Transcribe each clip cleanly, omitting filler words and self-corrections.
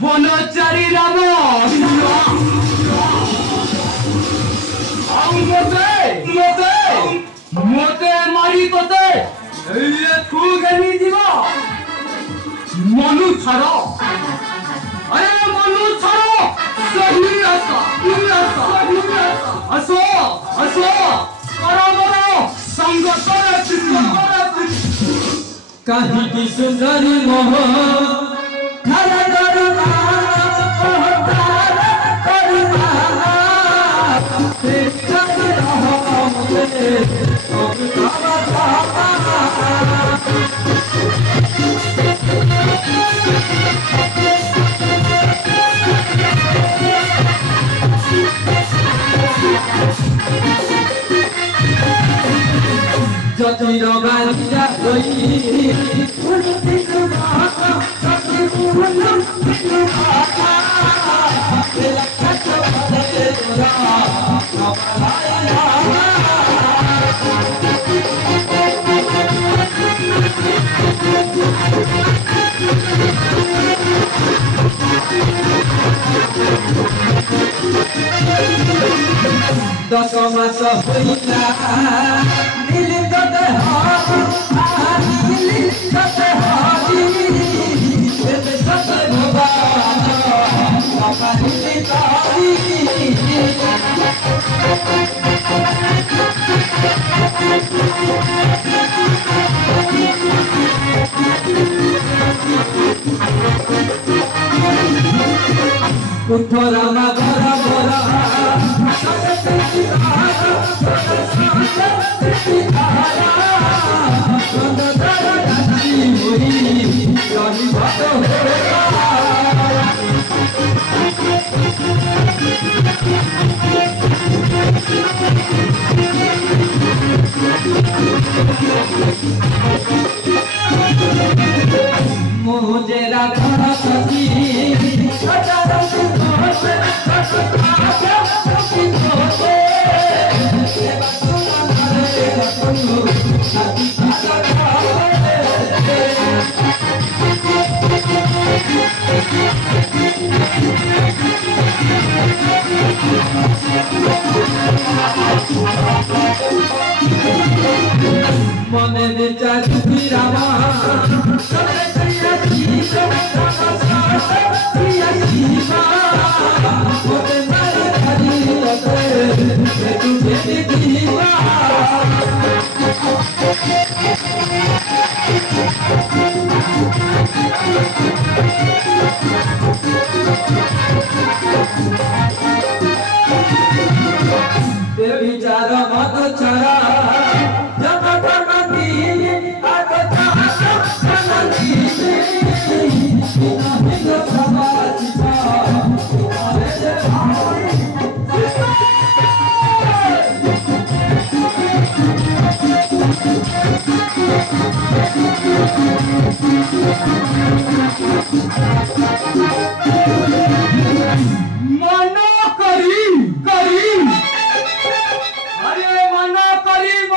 बनचारी राम मते मारी तते खुगनी दिव मनु छाड़ अरे मनु छाड़ सही असो असो संगत कहीं की सुंदरी मोह जति रगालिया गई दस मास होइला उठोरामा घरा घरा मुझे राधा सजी मने विचार रामा विचार मत छड़ा मना करी अरे मना करी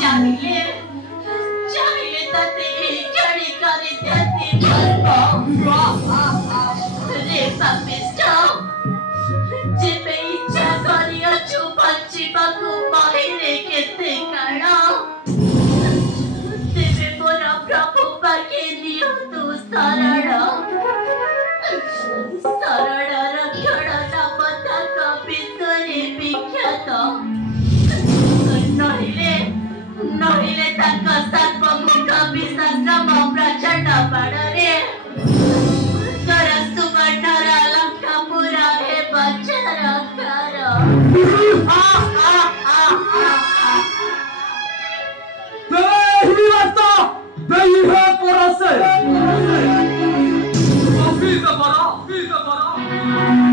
चाहिए चाहिए तते कड़ी करे देती रे पापिस्टा जेबे इच्छा करियो बचिबाकू महिरे केते काण तेबे मोर प्रभु पाके नियो तू शरण रक्षण नाम ताक विश्वरे विख्यात नहिले ताक सर्पमुख विशास्त्रम प्रचंड बाणरे कर सुवर्णर लंकापुरा हे बचर कर Vida para!